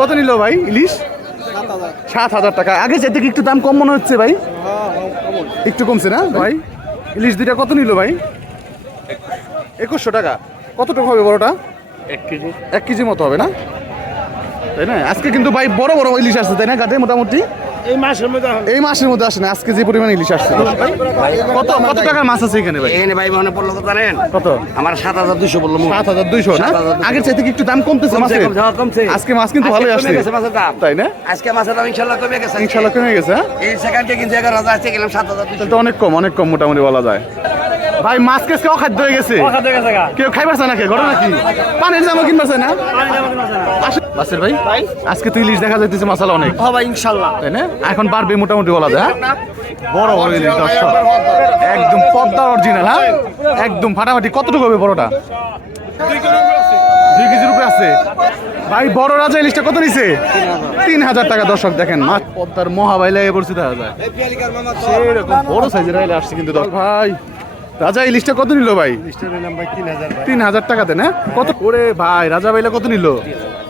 কত নিল ভাই ইলিশ? সাত হাজার টাকা। আগে যেতে কি একটু দাম কম মনে হচ্ছে ভাই। একটু কমছে না ভাই? ইলিশ দুইটা কত নিল ভাই? একুশশো টাকা। কতটুকু হবে বড়টা? এক কেজি। এক কেজি মতো হবে না? তাই না? আজকে কিন্তু ভাই বড় বড় ইলিশ আসছে তাই না গাতে মোটামুটি? এই মাসের মধ্যে এই মাসের মধ্যে আসে না আজকে যে পরিমাণ ইলিশ আসছে। কত কত টাকার মাছ আছে এখানে ভাই? এখানে ভাই মনে পড়ল তো জানেন? কত? আমার সাত হাজার দুইশো বলল সাত হাজার দুইশো না? আগের চাইতে কি একটু দাম কমতেছে কমছে, মাছের? কমছে, হ্যাঁ, আজকে মাছ কিন্তু ভালোই আসছে। গেছে মাছের দাম। তাই না? আজকে মাছের দাম ইনশাল্লাহ কমে গেছে। ইনশাল্লাহ কমে গেছে হ্যাঁ? এই সেখানকে কিন্তু এগারো হাজার আসছে গেলাম সাত হাজার তো অনেক কম অনেক কম মোটামুটি বলা যায়। ভাই মাছ কেসকে অখাদ্য হয়ে গেছে। কেউ খাইবার চায় না কে ঘটনা কি? পানির জামা কিনবার না? বাসের ভাই? আজকে তো ইলিশ দেখা যাইতেছে মশলা অনেক। হবে ইনশাল্লাহ। তাই না? এখন বাড়বে মোটামুটি বলা যায় হ্যাঁ? বড় বড় ইলিশ দর্শক। একদম পদ্মার অরিজিনাল হ্যাঁ? একদম ফাটাফাটি। কতটুকু হবে বড়টা? দুই কেজির উপরে আছে। ভাই বড় রাজা ইলিশটা কত নিছে? তিন হাজার টাকা দর্শক দেখেন মাছ পদ্মার মহাবাইলা এ পড়ছে দেখা যায়। সেরকম বড় সাইজের আসছে কিন্তু। ভাই রাজা এই লিস্টটা কত নিল ভাই? তিন হাজার টাকাতে না? কত? করে ভাই রাজা ভাইলা কত নিল?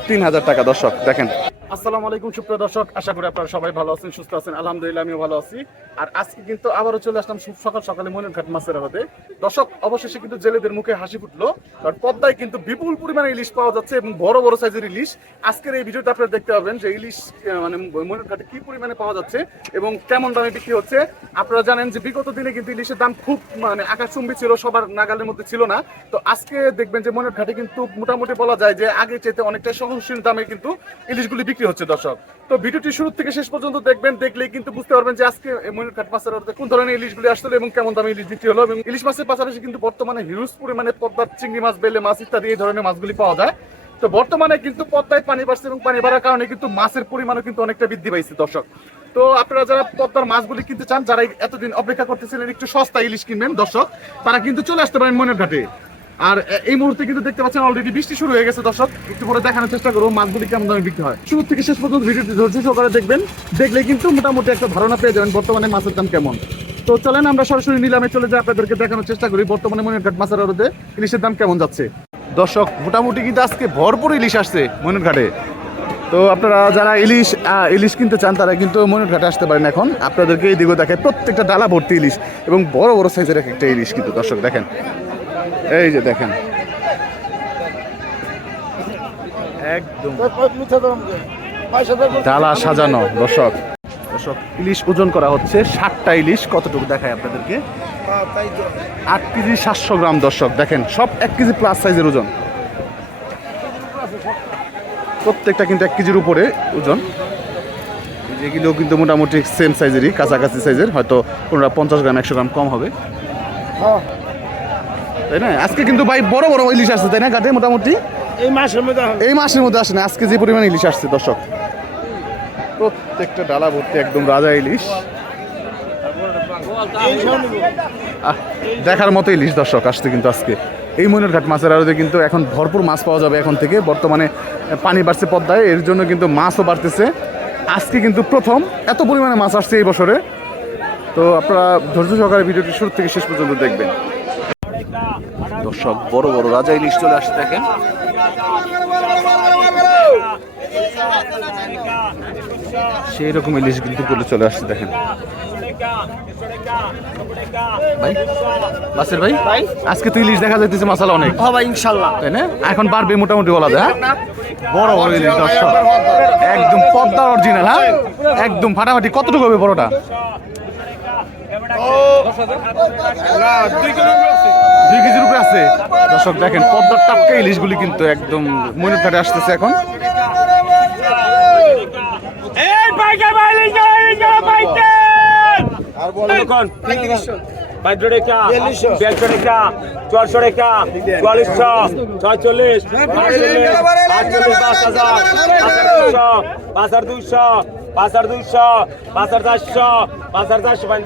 তিন হাজার টাকা দর্শক দেখেন। আসসালামু আলাইকুম, সুপ্রিয় দর্শক। আশা করি আপনারা সবাই ভালো আছেন, সুস্থ আছেন। আলহামদুলিল্লাহ, আমিও ভালো আছি। আর আজকে কিন্তু আবারও চলে আসলাম সকাল, সকালে মনের ঘাট মাছের হতে দর্শক, অবশেষে কিন্তু জেলেদের মুখে হাসি ফুটলো। কারণ পদ্মায় কিন্তু বিপুল পরিমাণে ইলিশ পাওয়া যাচ্ছে এবং বড় বড় সাইজের ইলিশ। আজকের এই ভিডিওতে আপনারা দেখতে পাবেন যে ইলিশ মানে মনের ঘাটে কি পরিমাণে পাওয়া যাচ্ছে এবং কেমন দামে বিক্রি হচ্ছে। আপনারা জানেন যে বিগত দিনে কিন্তু ইলিশের দাম খুব মানে আকাশচুম্বী ছিল, সবার নাগালের মধ্যে ছিল না। তো আজকে দেখবেন যে মনের ঘাটে কিন্তু মোটামুটি বলা যায় যে আগে চাইতে অনেকটা সহনশীল দামে কিন্তু ইলিশগুলি বিক্রি হচ্ছে, দর্শক। তো ভিডিওটি শুরু থেকে শেষ পর্যন্ত দেখবেন, দেখলেই কিন্তু বুঝতে পারবেন যে আজকে ময়ূর ঘাট মাছের আড়তে কোন ধরনের ইলিশগুলি আসলে এবং কেমন দামে ইলিশ বিক্রি হলো। এবং ইলিশ মাছের পাশাপাশি কিন্তু বর্তমানে হিউজ পরিমাণে পদ্মার চিংড়ি মাছ, বেলে মাছ ইত্যাদি এই ধরনের মাছগুলি পাওয়া যায়। তো বর্তমানে কিন্তু পদ্মায় পানি বাড়ছে এবং পানি বাড়ার কারণে কিন্তু মাছের পরিমাণও কিন্তু অনেকটা বৃদ্ধি পাইছে, দর্শক। তো আপনারা যারা পদ্মার মাছগুলি কিনতে চান, যারা এতদিন অপেক্ষা করতেছিলেন একটু সস্তা ইলিশ কিনবেন, দর্শক, তারা কিন্তু চলে আসতে পারেন মনের ঘাটে। আর এই মুহূর্তে কিন্তু দেখতে পাচ্ছেন অলরেডি বৃষ্টি শুরু হয়ে গেছে, দর্শক। একটু পরে দেখানোর চেষ্টা করব মাছগুলি কেমন দামে বিক্রি হয়। শুরু থেকে শেষ পর্যন্ত ভিডিওটি ধৈর্য সহকারে দেখবেন। দেখলে কিন্তু মোটামুটি একটা ধারণা পেয়ে যাবেন বর্তমানে মাছের দাম কেমন। তো চলেন আমরা সরাসরি নিলামে চলে যাই, আপনাদেরকে দেখানোর চেষ্টা করি বর্তমানে মনের ঘাট মাছের আড়তে ইলিশের দাম কেমন যাচ্ছে। দর্শক, মোটামুটি কিন্তু আজকে ভরপুর ইলিশ আসছে মনের ঘাটে তো আপনারা যারা ইলিশ ইলিশ কিনতে চান, তারা কিন্তু মনের ঘাটে আসতে পারেন এখন। আপনাদেরকে এই দিকেও দেখায় প্রত্যেকটা ডালা ভর্তি ইলিশ এবং বড় বড় সাইজের এক একটা ইলিশ কিন্তু দর্শক দেখেন। এই যে দেখেন। একদম। ডালা সাজানো দর্শক। দর্শক ইলিশ ওজন করা হচ্ছে ষাটটা ইলিশ। কতটুকু দেখায় আপনাদেরকে? আট কেজি সাতশো গ্রাম দর্শক। দেখেন সব এক কেজি প্লাস সাইজের ওজন। প্রত্যেকটা কিন্তু এক কেজির উপরে ওজন। যেগুলো কিন্তু মোটামুটি সেম সাইজেরই কাছাকাছি সাইজের হয়তো কোনোটা পঞ্চাশ গ্রাম একশো গ্রাম কম হবে। তাই না? আজকে কিন্তু ভাই বড় বড় ইলিশ আসছে তাই না ঘাটে মোটামুটি? এই মাসের মধ্যে এই মাসের মধ্যে আসে না আজকে যে পরিমাণ ইলিশ আসছে দর্শক। প্রত্যেকটা ডালা ভর্তি একদম রাজা ইলিশ। দেখার মতো ইলিশ দর্শক আসছে কিন্তু আজকে। এই ময়ূর ঘাট মাছের আড়তে কিন্তু এখন ভরপুর মাছ পাওয়া যাবে এখন থেকে। বর্তমানে পানি বাড়ছে পদ্মায় এর জন্য কিন্তু মাছও বাড়তেছে। আজকে কিন্তু প্রথম এত পরিমাণে মাছ আসছে এই বছরে। তো আপনারা ধৈর্য সহকারে ভিডিওটি শুরু থেকে শেষ পর্যন্ত দেখবেন। দর্শক বড় বড় রাজা ইলিশ চলে আসছে দেখেন। সেই রকম ইলিশ কিন্তু করে চলে আসছে দেখেন। ভাই বাসের ভাই ভাই আজকে তো ইলিশ দেখা যাইতেছে মশলা অনেক। হবে ইনশাল্লাহ। তাই না? এখন বাড়বে মোটামুটি বলা যায় হ্যাঁ? বড় বড় ইলিশ দর্শক। একদম পদ্মার অরিজিনাল হ্যাঁ? একদম ফাটাফাটি কতটুকু হবে বড়টা? দুই কেজির উপরে আছে দর্শক দেখেন পদ্মার টাটকা ইলিশগুলি কিন্তু একদম ময়ূর ঘাটে আসতেছে এখন এই বাইকে বাইলে যাই যা বাইতে আর বল কোন বাইশশো টাকা বিয়াল্লিশশো টাকা চারশো টাকা চুয়াল্লিশশো ছয়চল্লিশ আটচল্লিশ পাঁচ হাজার পাঁচ হাজার দুইশো পাঁচ হাজার দুইশো পাঁচ হাজার চারশো পাঁচ হাজার চারশো পাঁচ হাজার চারশো পাঁচ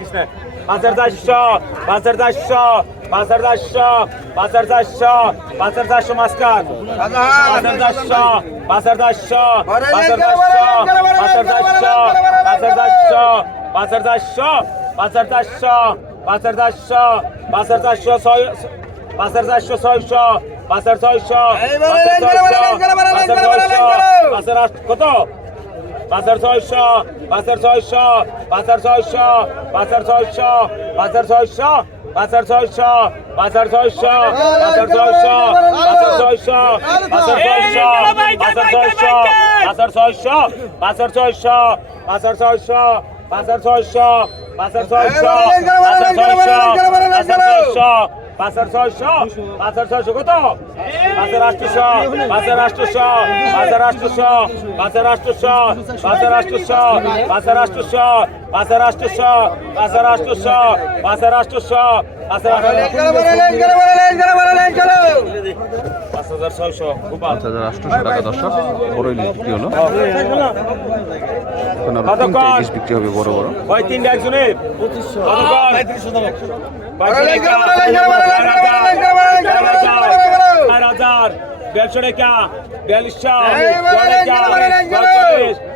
হাজার চারশো পাঁচ হাজার চারশো পাঁচ হাজার চারশো পাঁচ হাজার চারশো মাসকার পাঁচ হাজার চারশো পাঁচ হাজার চারশো পাঁচ হাজার চারশো পাঁচ হাজার চারশো পাঁচ হাজার চারশো পাঁচ হাজার চারশো পাঁচ হাজার চারশো পাঁচ হাজার চারশো পাঁচ হাজার চারশো ছয় পাঁচ হাজার চারশো ছয়শো পাঁচের ছয়শো পাঁচের ছয়শো লেন করে। পাঁচের কত পাঁচের ছয়শো পাঁচের ছয়শো পাঁচের ছয়শো পাঁচের ছয়শো পাঁচের ছয়শো পাঁচের ছয়শো পাঁচের ছয়শো পাঁচের ছয়শো পাঁচের ছয়শো পাঁচের ছয়শো পাঁচের ছয়শো পাঁচের ছয়শো পাঁচের ছয়শো পাঁচের ছয়শো পাঁচের ছয়শো পাঁচের ছয়শো পাঁচের ছয়শো পাঁচের ছয়শো পাঁচের ছয়শো কত পাঁচের আষ্টশো পাঁচের আষ্টশো পাঁচের আষ্টশো পাঁচের আষ্টশো পাঁচের আষ্টশো পাঁচের আষ্টশো পাঁচের আষ্টশো পাঁচের আষ্টশো পাঁচের আষ্টশো পাঁচ হাজার ছয়শো পাঁচ হাজার আটশোশো টাকা দর্শক বড় বিক্রি হলো এখন আরও তিনটা বিক্রি হবে বড় বড় ওই তিনটা একজনের চার হাজার ব্যবসাটা কা বিয়াল্লিশ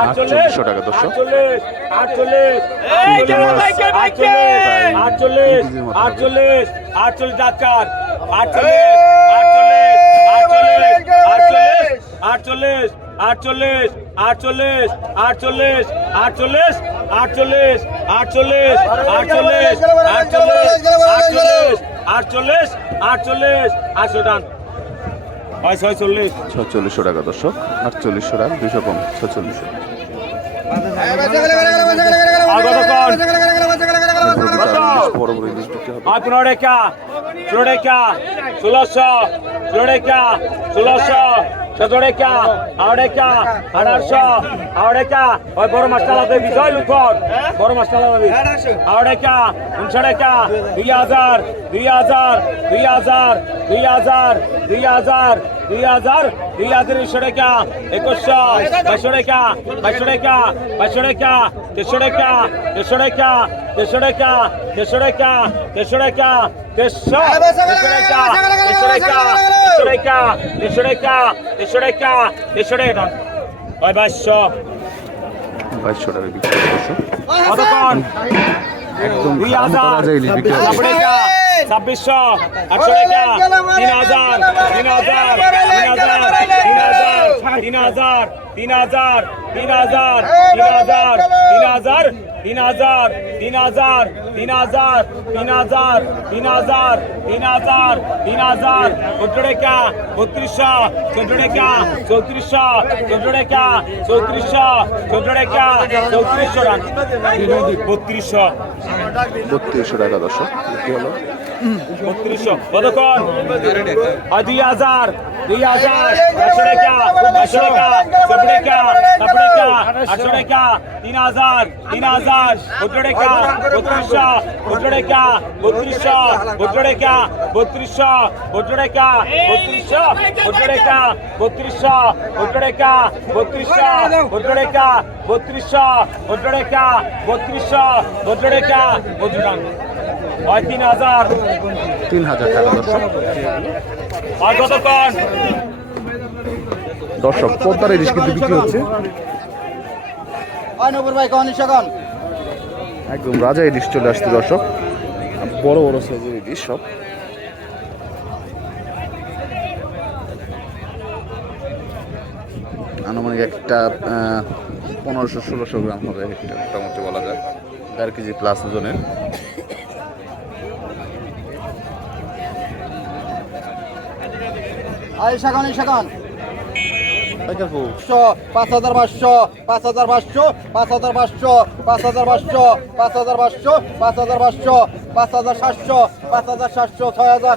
আটচল্লিশশো টাকা দর্শক। আটচল্লিশ আটচল্লিশ আটচল্লিশ আটচল্লিশ প্রায় আটচল্লিশ আটচল্লিশ আটচল্লিশ আটচল্লিশ আটচল্লিশ আটচল্লিশ আটচল্লিশ আটচল্লিশ আটচল্লিশ আটচল্লিশ আটচল্লিশ আটচল্লিশ আটচল্লিশ আটচল্লিশ আটচল্লিশ আটশো টান হয় ছচল্লিশশো টাকা দর্শক আটচল্লিশশো টাকা দুশো কম ছচল্লিশশো বড় বড় ইলিশ বিক্রি হবে। পনেরো টাকা ষোলো টাকা ষোলোশো ষোলো টাকা ষোলোশো। সজড়েকা আড়েকা আড়ারশো আড়েকা ওই বড় মাস্টালা দেবী, জয় বড় মাস্টালা দেবী। আড়েকা উনসড়েকা দুই হাজার দুই হাজার দুই হাজার দুই হাজার দুই হাজার। দুই হাজার দুই হাজার একশো টাকা একুশশো বাইশশো টাকা বাইশশো টাকা বাইশশো টাকা দেড়শো টাকা দেড়শো টাকা দেড়শো টাকা দেড়শো টাকা বাইশশো। বাইশশো দর্শক কতক্ষণ? একদম হাজার করা যায় ইলিশ বিক্রি হবে ছাব্বিশশো আটশো টাকা তিন হাজার তিন হাজার তিন হাজার তিন হাজার তিন হাজার তিন হাজার তিন হাজার তিন হাজার তিন হাজার তিন হাজার তিন হাজার তিন হাজার তিন হাজার তিন হাজার তিন হাজার চোদ্দ টাকা বত্রিশশো চোদ্দ টাকা চৌত্রিশশো চোদ্দ টাকা চৌত্রিশশো চোদ্দ টাকা চৌত্রিশশো বত্রিশশো। বত্রিশশো টাকা হলো? বত্রিশশো। কতক্ষণ দুই হাজার দুই হাজার একশো টাকা একশো টাকা সব টাকা সব টাকা আটশো টাকা তিন হাজার তিন হাজার সত্তর টাকা বত্রিশশো সত্তর টাকা বত্রিশশো সত্তর টাকা বত্রিশশো সত্তর টাকা বত্রিশশো সত্তর টাকা বত্রিশশো সত্তর টাকা বত্রিশশো সত্তর টাকা বত্রিশশো সত্তর সত্তর তিন হাজার টাকা দর্শক দর্শক পদ্মার ইলিশ কিন্তু বিক্রি হচ্ছে। একদম রাজা ইলিশ চলে আসছে দর্শক। বড় বড় সাইজের ইলিশ সব। আনুমানিক একটা পনেরোশো ষোলোশো গ্রাম হবে একটা মোটামুটি বলা যায়। দেড় কেজি প্লাস ওজনের। আইসাখান আইসাখান পাইকারপু পাঁচশো পাঁচ হাজার পাঁচশো পাঁচ হাজার পাঁচশো পাঁচ হাজার পাঁচশো পাঁচ হাজার পাঁচশো পাঁচ হাজার পাঁচশো পাঁচ হাজার পাঁচশো পাঁচ হাজার সাতশো পাঁচ হাজার সাতশো ছয় হাজার।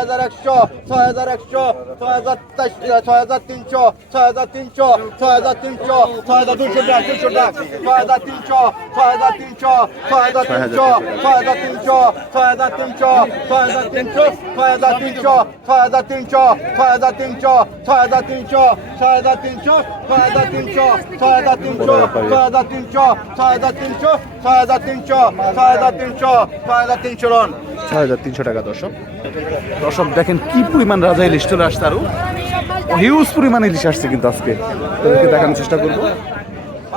হাজার একশো ছয় হাজার একশো ছয় হাজার ছয় হাজার তিনশো ছয় হাজার তিনশো ছয় হাজার তিনশো ছয় হাজার দুশো টাকা দুশো টাকা ছয় হাজার তিনশো ছয় হাজার তিনশো ছয় হাজার তিনশো ছয় হাজার তিনশো ছয় হাজার তিনশো ছয় হাজার তিনশো ছয় হাজার তিনশো ছয় হাজার তিনশো ছয় হাজার তিনশো ছয় হাজার তিনশো ছয় হাজার তিনশো ছয় হাজার তিনশো ছয় হাজার তিনশো ছয় হাজার তিনশো ছয় হাজার তিনশো ছয় হাজার তিনশো ছয় হাজার তিনশো ছয় হাজার তিনশো ছয় হাজার তিনশো টাকা দর্শক। দর্শক, দেখেন কি পরিমাণ রাজা ইলিশ চলে আসছে আরও। হিউজ পরিমাণ ইলিশ আসছে কিন্তু আজকে। তাদেরকে দেখানোর চেষ্টা করব।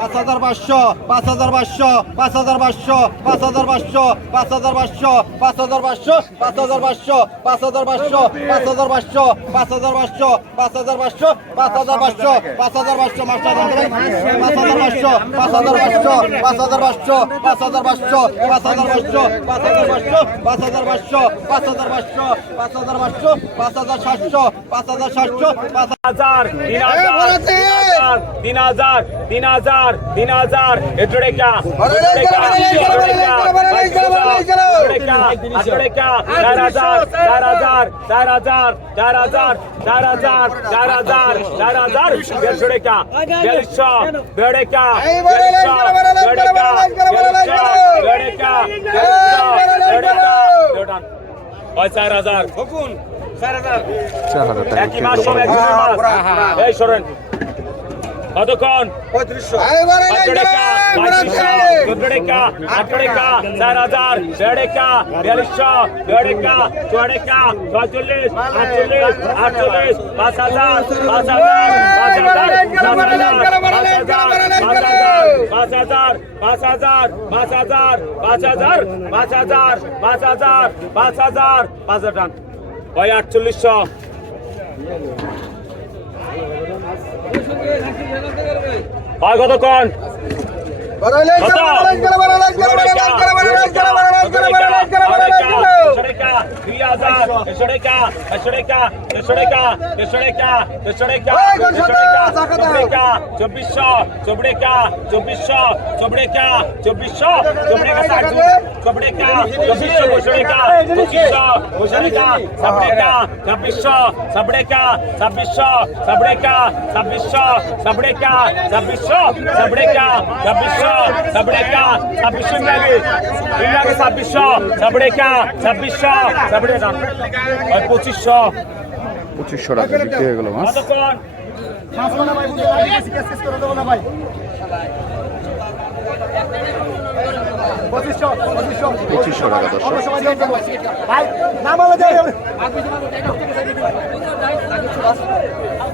পাঁচ হাজার পাঁচশো পাঁচ হাজার পাঁচশো পাঁচ হাজার পাঁচশো পাঁচ হাজার পাঁচশো পাঁচ হাজার পাঁচশো পাঁচ হাজার পাঁচশো পাঁচ হাজার পাঁচশো পাঁচ হাজার পাঁচশো পাঁচ হাজার পাঁচশো পাঁচ হাজার পাঁচশো পাঁচ হাজার পাঁচশো পাঁচ হাজার পাঁচশো পাঁচ হাজার পাঁচশো মাস্টার পাঁচ হাজার পাঁচশো পাঁচ হাজার পাঁচশো পাঁচ হাজার পাঁচশো পাঁচ হাজার পাঁচশো পাঁচ হাজার পাঁচশো পাঁচ হাজার পাঁচশো পাঁচ হাজার পাঁচশো পাঁচ হাজার পাঁচশো পাঁচ হাজার পাঁচশো পাঁচ হাজার সাতশো পাঁচ হাজার সাতশো পাঁচ হাজার হাজার তিন হাজার তিন হাজার তিন হাজার এটুরেকা চার হাজার চার হাজার চার হাজার চার হাজার চার হাজার চার হাজার চার হাজার দেড়শো টাকা দেড়শো দেড়শো দেড়েকা দেড়শো ওই চার হাজার। চার হাজার। চার হাজার একই মাস সব এই সরেন কতক্ষণ চার হাজার দেড় টাকা বিয়াল্লিশশো দেড় টাকা চুয়াড় টাকা ছয়চল্লিশ আটচল্লিশ আটচল্লিশ পাঁচ হাজার পাঁচ হাজার পাঁচ হাজার পাঁচ হাজার পাঁচ হাজার পাঁচ হাজার পাঁচ হাজার পাঁচ হাজার পাঁচ হাজার পাঁচ হাজার পাঁচ হাজার পাঁচ হাজার টান ওই আটচল্লিশশো হয় কতক্ষণ? चौबीस चौबीस छब्बीस छब्बीस छब्बीस छब्बीस छब्बीस सबड़ेका छब्बीस सौ मिलेगी दुनिया के छब्बीस सौ सबड़ेका छब्बीस सौ सबड़े और पच्चीस सौ পঁচিশশো টাকা বিক্রি হয়ে গেল মাছ পঁচিশশো টাকা দর্শক ভাই নামালে যাই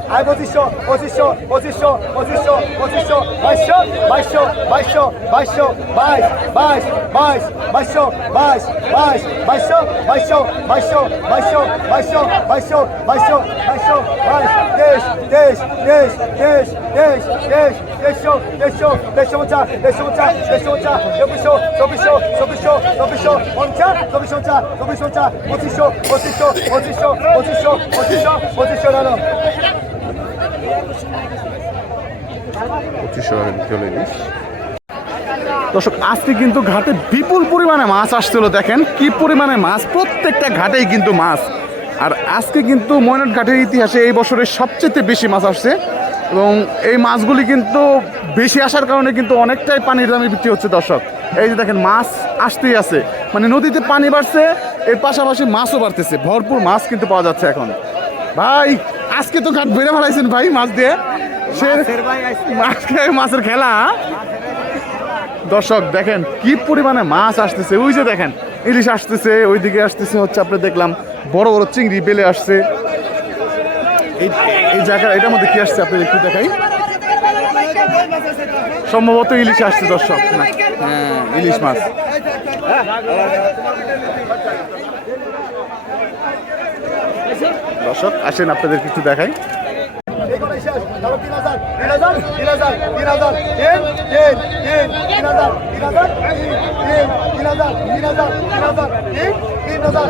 আয় পঁচিশশো পঁচিশশো পঁচিশশো পঁচিশশো পঁচিশশো বাইশশো বাইশশো বাইশশো বাইশশো বাইশ বাইশ বাইশ বাইশশো বাইশ বাইশ বাইশশো বাইশশো বাইশশো বাইশশো বাইশশো বাইশশো বাইশশো বাইশশো বাইশ তেইশ তেইশ তেইশ তেইশ তেইশ তেইশ তেইশশো তেইশশো তেইশশো পঞ্চাশ তেইশশো পঞ্চাশ তেইশশো পঞ্চাশ চব্বিশশো চব্বিশশো চব্বিশশো চব্বিশশো পঞ্চাশ চব্বিশ পঞ্চাশ চব্বিশ পঞ্চাশ পঁচিশশো পঁচিশশো পঁচিশশো পঁচিশশো পঁচিশশো পঁচিশশো রানো পঁচিশশো টাকা দর্শক, আজকে কিন্তু ঘাটে বিপুল পরিমাণে মাছ আসছিল, দেখেন কি পরিমাণে মাছ, প্রত্যেকটা ঘাটেই কিন্তু মাছ। আর আজকে কিন্তু ময়নাট ঘাটের ইতিহাসে এই বছরের সবচেয়ে বেশি মাছ আসছে এবং এই মাছগুলি কিন্তু বেশি আসার কারণে কিন্তু অনেকটাই পানির দামে বিক্রি হচ্ছে, দর্শক। এই যে দেখেন, মাছ আসতেই আছে। মানে নদীতে পানি বাড়ছে, এর পাশাপাশি মাছও বাড়তেছে। ভরপুর মাছ কিন্তু পাওয়া যাচ্ছে এখন। ভাই আজকে তো ঘাট বেড়ে ফেলাইছেন ভাই মাছ দিয়ে। সে মাছের খেলা? দর্শক দেখেন কি পরিমাণে মাছ আসতেছে। ওই যে দেখেন ইলিশ আসতেছে ওইদিকে আসতেছে হচ্ছে আপনি দেখলাম বড় বড় চিংড়ি বেলে আসছে। এই এই জায়গা এটার মধ্যে কি আসছে আপনি একটু দেখাই? সম্ভবত ইলিশ আসছে দর্শক। হ্যাঁ ইলিশ মাছ। দর্শক আসেন আপনাদের কিছু দেখাই তিন হাজার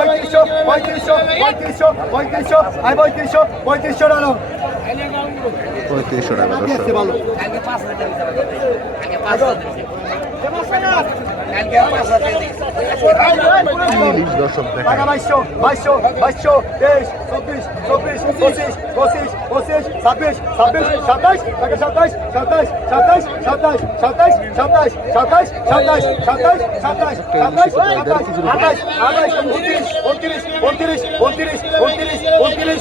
পঁয়ত্রিশশো পঁয়ত্রিশশো পঁয়ত্রিশশো পঁয়ত্রিশশো আই পঁয়ত্রিশশো পঁয়ত্রিশশো রানো পঁয়ত্রিশশো টাকা ভালো ইলিশ দর্শক দেখেন টাকা বাইশশো বাইশশো বাইশশো তেইশ চব্বিশ চব্বিশ পঁচিশ পঁচিশ পঁচিশ ছাব্বিশ ছাব্বিশ সাতাইশ টাকা সাতাইশ সাতাইশ সাতাইশ সাতাইশ সাতাইশ সাতাইশ সাতাইশ সাতাইশ সাতাইশ সাতাইশ সাতাইশ সাতাইশ আঠাইশ আঠাইশ উনত্রিশ উনত্রিশ উনত্রিশ উনত্রিশ উনত্রিশ উনত্রিশ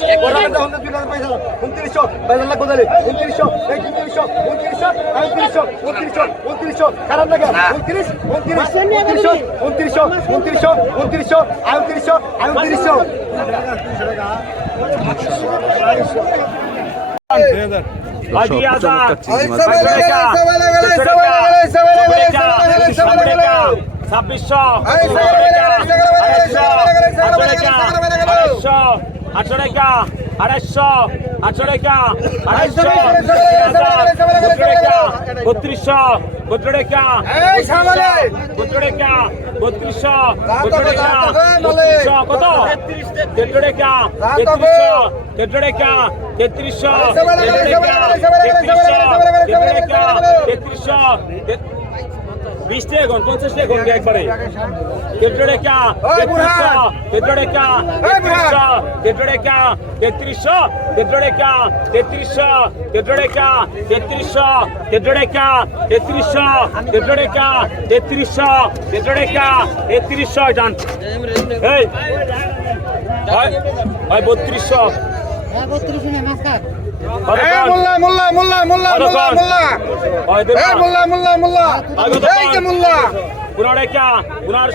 উনত্রিশশো বাইশ লাখ বদলে উনত্রিশশো উনত্রিশশো উনত্রিশশো উনত্রিশশো উনত্রিশশো উনত্রিশশো খারাপ লাগে উনত্রিশ উনত্রিশ উনত্রিশশো উনত্রিশশো উনত্রিশশো উনত্রিশশো আয়ত্রিশশো আয়ত্রিশশো ছাব্বিশশো আটশো টাকা আড়াইশো আটশো টাকা আড়াইশো বত্রিশশো বত্রিশ টাকা বত্রিশ টাকা বত্রিশশো বত্রিশ টাকা বত্রিশশো কত তেত্রিশ টাকা তেত্রিশশো তেত্রিশ টাকা তেত্রিশশো তেত্রিশ টাকা তেত্রিশশো বিশ টাকা কোন পঞ্চাশ টাকা কোন একবারে। তেত্রিশ টাকা তেত্রিশ টাকা তেত্রিশ টাকা তেত্রিশশো তেত্রিশ টাকা তেত্রিশশো তেত্রিশ টাকা তেত্রিশশো তেত্রিশ টাকা তেত্রিশশো তেত্রিশ টাকা তেত্রিশশো তেত্রিশ টাকা তেত্রিশশো জান এই ভাই বত্রিশশো। বত্রিশশো মোল্লা মোল্লা মোল্লা মোল্লা মোল্লা মোল্লা। এই মোল্লা মোল্লা মোল্লা। ওনারে কা ওনার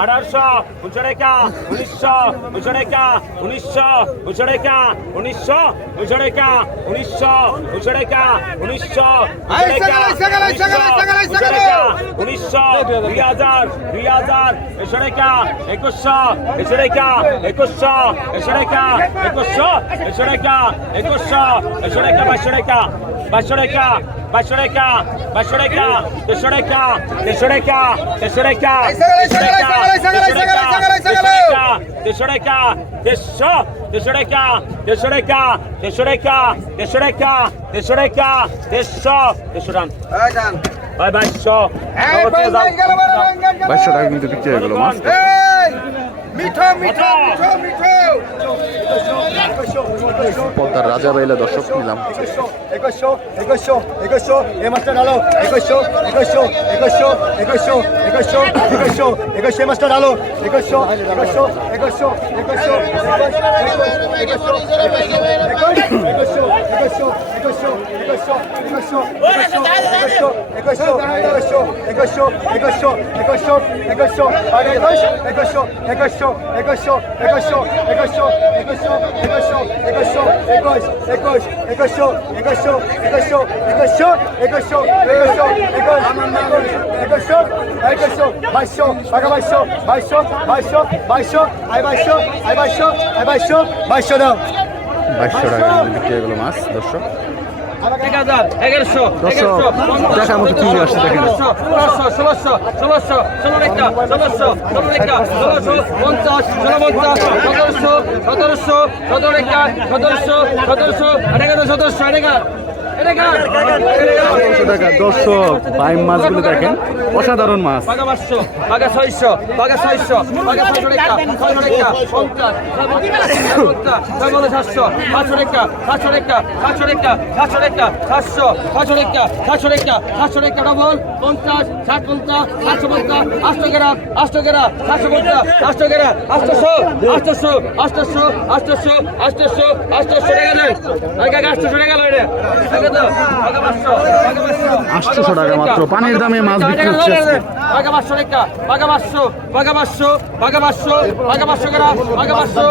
আঠারোশো উনষড়ে কা উনিশশো উনষড়ে কা উনিশশো উনষড়ে কা উনিশশো উনষড়ে কা উনিশশো উনষড়ে কা উনিশশো উনিশশো দুই হাজার দুই হাজার এসড়ে কা একুশশো এসড়ে কা একুশশো এসড়ে কা একুশশো এসড়ে কা একুশশো এসড়ে কা বাইশড়ে কা বাইশো টাকা বাইশো টাকা বাইশো টাকা দেড়শো টাকা দেড়শো টাকা দেড়শো টাকা দেড়শো টাকা দেড়শো দেড়শো টাকা দেড়শো টাকা দেড়শো টাকা দেড়শো টাকা দেড়শো টাকা দেড়শো দেড়শো টান ভাই বাইশো বাইশো টাকা কিন্তু বিক্রি হয়ে গেল মিঠো মিঠো মিঠো মিঠো পদ্মার রাজা বাইলা দর্শক নিলাম একুশশো একুশশো একুশশো এ মাস্টার ডালো একুশ একুশশো একুশশো একুশশো একুশশো একুশশো একুশশো একুশশো একুশশো একুশ একুশ একুশশো একুশশো একুশশো একুশশো একুশশো একুশশো একুশ বাইশো টাকা বাইশো বাইশো বাইশো বাইশো আই বাইশো আই বাইশো আই বাইশো বাইশো দাও বাইশো টাকা বিক্রি হয়ে গেল মাছ দর্শক দেখার মতো চিংড়ি আসছে দেখেন। সতেরোশো সতেরোশো সতেরোশো সতেরোশো সতেরোশো টাকা। দর্শক বাইম মাছগুলো দেখেন। অসাধারণ মাছ। আটশোশো টাকা দেন। আগে আটশোশো টাকা আগে তো আগে পাঁচশো আগে পাঁচশো 800 টাকা মাত্র। পানির দামে মাছ বিক্রি হচ্ছে। বাঘা পাঁচশো রেখা বাঘা পাঁচশো বাঘা পাঁচশো বাঘা পাঁচশো বাঘা পাঁচশো বাঘা পাঁচশো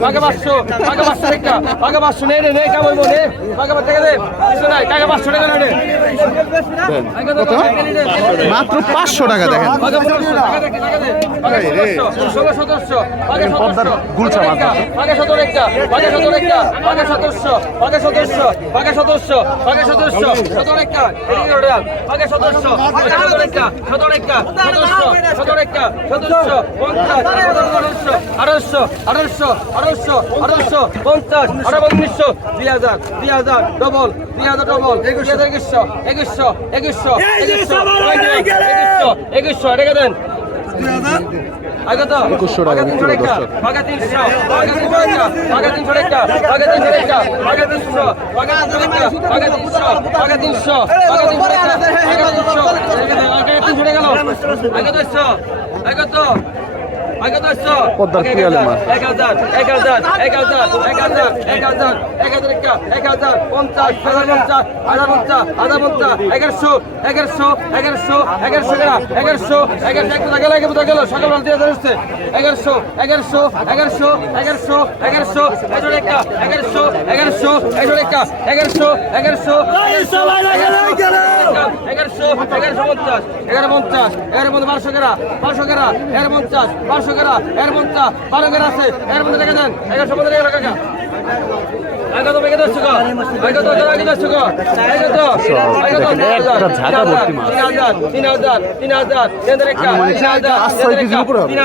বাঘা পাঁচশো বাঘা পাঁচশো রেখা বাঘা কেমন বাঘা পাঁচশো দে। কিছু নাই কাকা পাঁচশো টাকা নে মাত্র পাঁচশো টাকা দেখেন। ষোলো। বাঘা সতেরো রেখা বাঘা সতেরো রেখা বাঘা বাঘা বাঘা বাঘা সতেরোশো সতেরো রেখা। এদিকে ওটা বাঘা সতেরোশো সতেরো রেখা সতেরো রেখা সতেরোশো সতেরো রেখা সতেরোশো পঞ্চাশ আঠারোশো আঠারোশো আঠারোশো আঠারোশো পঞ্চাশ আঠারো উনিশশো দুই হাজার দুই হাজার ডবল দুই হাজার ডবল দুই হাজার একুশশো একুশশো একুশশো একুশশো একুশশো একুশশো রেখে দেন। 2100 টাকা বিক্রি হলো দর্শক। বাঘা পদ্মার পিয়ালে মাছ। হাজার পঞ্চাশ এগারোশো এগারোশো এগারোশো এগারোশো এগারোশো এগারোশো সকাল এগারোশো এগারোশো এগারোশো এগারোশো এগারোশো এগারো একা এগারোশো এগারোশো এগারোশো এগারোশো এগারোশো এগারোশো পঞ্চাশ এগারো পঞ্চাশ এগারো পঞ্চাশ বারোশো গেরা বারোশো গেরা এগারো পঞ্চাশ বারোশো গেরা এগারো পঞ্চাশ বারো গেরা আছে এগারো পঞ্চাশ টাকা দেন দশ টাকা এগারো দেখেন, একটা ঝাঁকা ভর্তি মাছ। তিন হাজার তিন হাজার তিন হাজার। তিন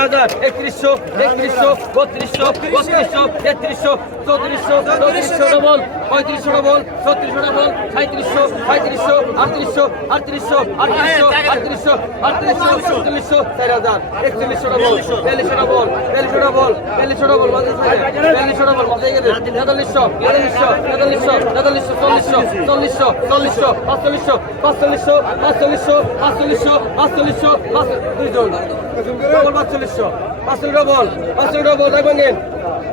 একত্রিশশো একত্রিশশো বত্রিশশো বত্রিশশো তেত্রিশশো চৌত্রিশশো চৌত্রিশশো ডবল পঁয়ত্রিশশো ডবল ছত্রিশশো ডবল সাঁত্রিশশো সাঁত্রিশশো আটত্রিশশো আটত্রিশশো আটত্রিশশো আটত্রিশশো আটত্রিশশো চল্লিশশো চার হাজার একচল্লিশশো ডবল বিয়াল্লিশশো ডবল বিয়াল্লিশশো ডবল বিয়াল্লিশশো ডবল মাঝে বিয়াল্লিশশো ডবল তেতাল্লিশশো তেতাল্লিশশো তেতাল্লিশশো তেতাল্লিশশো চল্লিশশো চল্লিশশো চল্লিশশো পাঁচচল্লিশশো পাঁচচল্লিশশো পাঁচচল্লিশশো পাঁচচল্লিশশো পাঁচচল্লিশশো পাঁচ দুইজন। ডবল পাঁচচল্লিশশো পাঁচচল্লিশ ডবল পাঁচচল্লিশ ডবল দেখবেন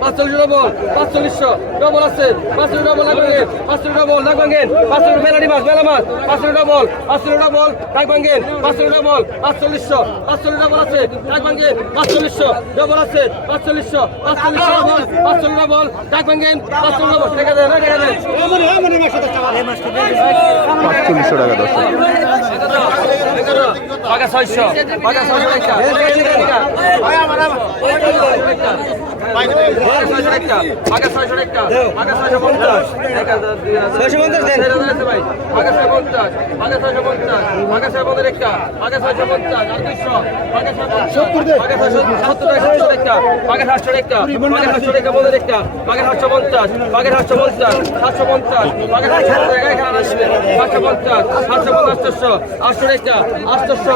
পাঁচচল্লিশ ডবল পাঁচচল্লিশশো ডবল আছে পাঁচচল্লিশ ডবল লাগবেন পাঁচচল্লিশ ডবল লাগবেন পাঁচচল্লিশ মাছ মেলা মাছ পাঁচচল্লিশ ডবল পাঁচচল্লিশ ডবল লাগবেন পাঁচচল্লিশ ডবল পাঁচচল্লিশশো পাঁচচল্লিশ ডবল আছে লাগবেন পাঁচচল্লিশশো ডবল আছে পাঁচচল্লিশশো পাঁচচল্লিশশো ডবল পাঁচচল্লিশ ডবল লাগবেন পাঁচচল্লিশ ডবল রেখে দেন রেখে দেন পাঁচচল্লিশশো টাকা পাকা ছয়শো ছয়শো টাকা সত্তর টাকা টাকা আটশো টাকা আটশো হাজার আটশো টাকা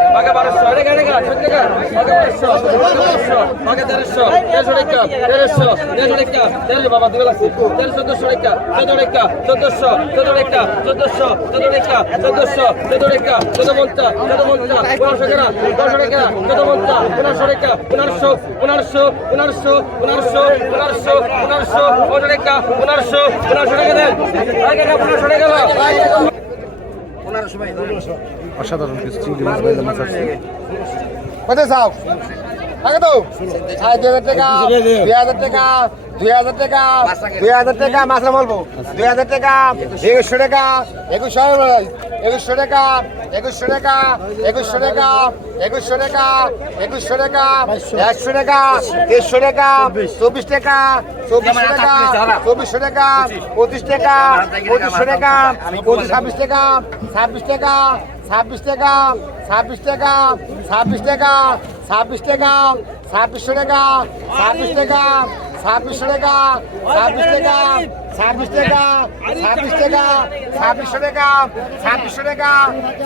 পাকা বারোশো পাকা বারোশো পাকা তেরোশো তেরোশো টাকা তেরোশো তেরোশো টাকা তেরোশো বাবা, দুই লাগছে তেরোশো, চোদ্দশো টাকা চোদ্দ টাকা চোদ্দশো চোদ্দ টাকা চোদ্দশো চোদ্দ টাকা চোদ্দশো চোদ্দ টাকা চোদ্দ পঞ্চাশ চোদ্দ পঞ্চাশ, পনেরোশো টাকা দশশো টাকা চোদ্দ পঞ্চাশ, পনেরোশো টাকা পনেরোশো পনেরোশো পনেরোশো পনেরোশো পনেরোশো পনেরোশো পনেরো টাকা পনেরোশো পনেরোশো টাকা দেন। আগে টাকা পনেরোশো টাকা দাও। অসাধারণ কিছু চিংড়ি মাছ বাইলে মাছ আসছে কোথায় যাও আগে তো আয় দুই হাজার টাকা। দুই হাজার টাকা দুই হাজার টাকা দুই হাজার টাকা মাসলা বলব? দুই হাজার টাকা একুশশো টাকা একুশশো একুশশো টাকা একুশশো টাকা একুশশো টাকা একুশশো টাকা একুশশো টাকা একশো টাকা দেড়শো টাকা চব্বিশ টাকা চব্বিশশো টাকা চব্বিশশো টাকা পঁচিশ টাকা পঁচিশশো টাকা পঁচিশ ছাব্বিশ টাকা ছাব্বিশ টাকা ছাব্বিশ টাকা ছাব্বিশ টাকা ছাব্বিশ টাকা ছাব্বিশ টাকা ছাব্বিশশো টাকা ছাব্বিশ টাকা ছাব্বিশশো টাকা ছাব্বিশ টাকা ছাব্বিশ টাকা ছাব্বিশ টাকা ছাব্বিশশো টাকা ছাব্বিশশো টাকা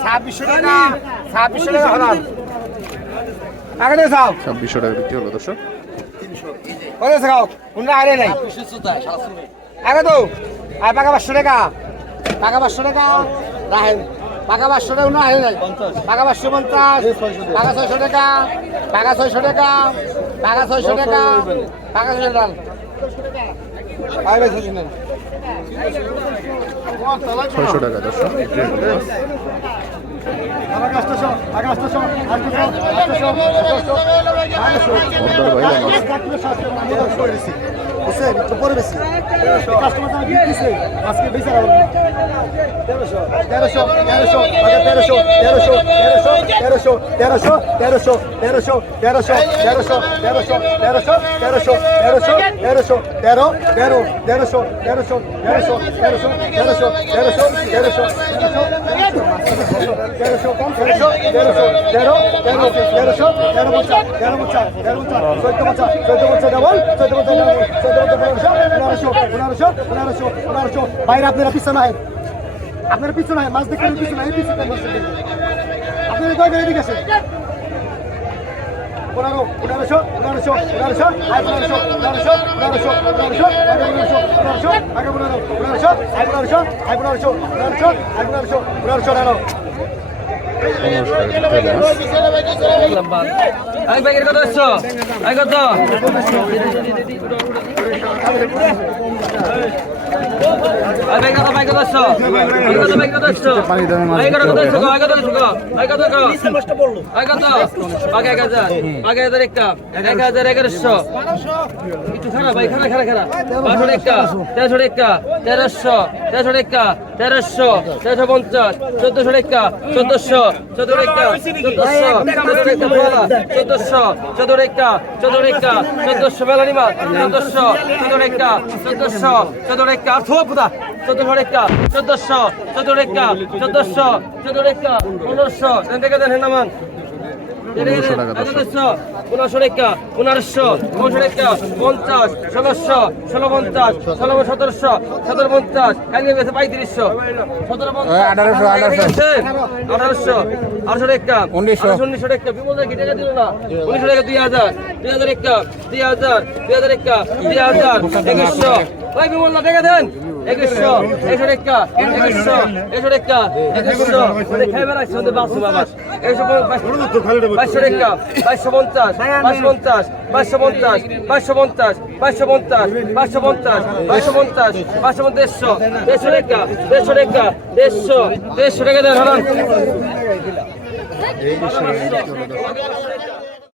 ছাব্বিশশো টাকা ছাব্বিশশো টাকা ছাব্বিশশো টাকা বিক্রি হলো দর্শক আরে নাই আগে তো আর পাকা পাঁচশো টাকা পাকা পাঁচশো টাকা রাহেন পাকা পাঁচশো টাকা কোনো আরে নাই। পাকা পাঁচশো পঞ্চাশ পাকা ছয়শো টাকা। পাকা ছয়শো টাকা পাকা ছয়শো টাকা পাকা ছয়শো টাকা ছয়শো টাকা। দর্শক মাছ তেরোশো তেরোশো তেরোশো তেরোশো তেরোশো তেরোশো তেরোশো তেরোশো তেরোশো তেরোশো তেরোশো তেরোশো তেরোশো তেরোশো তেরোশো তেরো তেরো তেরোশো তেরোশো তেরোশো তেরোশো তেরোশো তেরোশো তেরোশো তেরোশো বাইরে আপনারা পিছনে আপনারা পিছনে আয় মাছ দেখবেন পিছনে আয় পিছনে আপনারা দয়া করে এদিকে আসেন পনেরো পনেরোশো পনেরোশো পনেরোশো আয় পনেরোশো পনেরোশো পনেরোশো পনেরোশো আগে পনেরোশো পনেরোশো আগে পনেরো পনেরোশো আয় পনেরোশো আয় পনেরোশো পনেরোশো আয় পনেরোশো পনেরোশো ব্যাগের কত এক হাজার এগারোশো। একটু খারাপ ভাই খারাপ খারাপ খারাপ বারোশো একটা তেরোশো একটা তেরোশো তেরোশো একটা। তেরোশো তেরোশো পঞ্চাশ চোদ্দশো রেখা চোদ্দশো চোদ্দ রেখা চোদ্দশো চোদ্দ রেখা মেলা চোদ্দশো চোদ্দ রেখা চোদ্দ রেখা চোদ্দশো মেলানি মাছ চোদ্দশো চোদ্দ রেখা চোদ্দশো চোদ্দ রেখা পুতা চোদ্দশো রেখা চোদ্দশো চোদ্দ রেখা চোদ্দশো চোদ্দ রেখা পনেরোশো দেখে দেন হেনামান পনেরোশো টাকা। পনেরোশো টাকা পনেরোশো পনেরোশো টাকা পঞ্চাশ ষোলোশো ষোলো পঞ্চাশ ষোলো সতেরোশো সতেরো পঞ্চাশ গেছে পঁয়ত্রিশশো সতেরো আঠারোশো আঠারোশো আঠারোশো। টাকা উনিশশো। উনিশশো টাকা বিমল টাকা দিল না? উনিশশো টাকা দুই হাজার দুই হাজার একটা দুই হাজার দুই হাজার একটা দুই হাজার একুশশো। ভাই বিমল টাকা দেন। একুশশো একশো টাকা, একুশশো একশো টাকা, একুশশো। খাইবে রাখছে ওদের বাসু বাবা একশো বাইশশো টাকা বাইশশো পঞ্চাশ বাইশশো পঞ্চাশ বাইশশো পঞ্চাশ বাইশশো পঞ্চাশ বাইশশো পঞ্চাশ বাইশশো পঞ্চাশ বাইশশো পঞ্চাশ বাইশশো পঞ্চাশ, দেড়শো দেড়শো টাকা দেড়শো টাকা, দেড়শো দেড়শো টাকা দেন হারান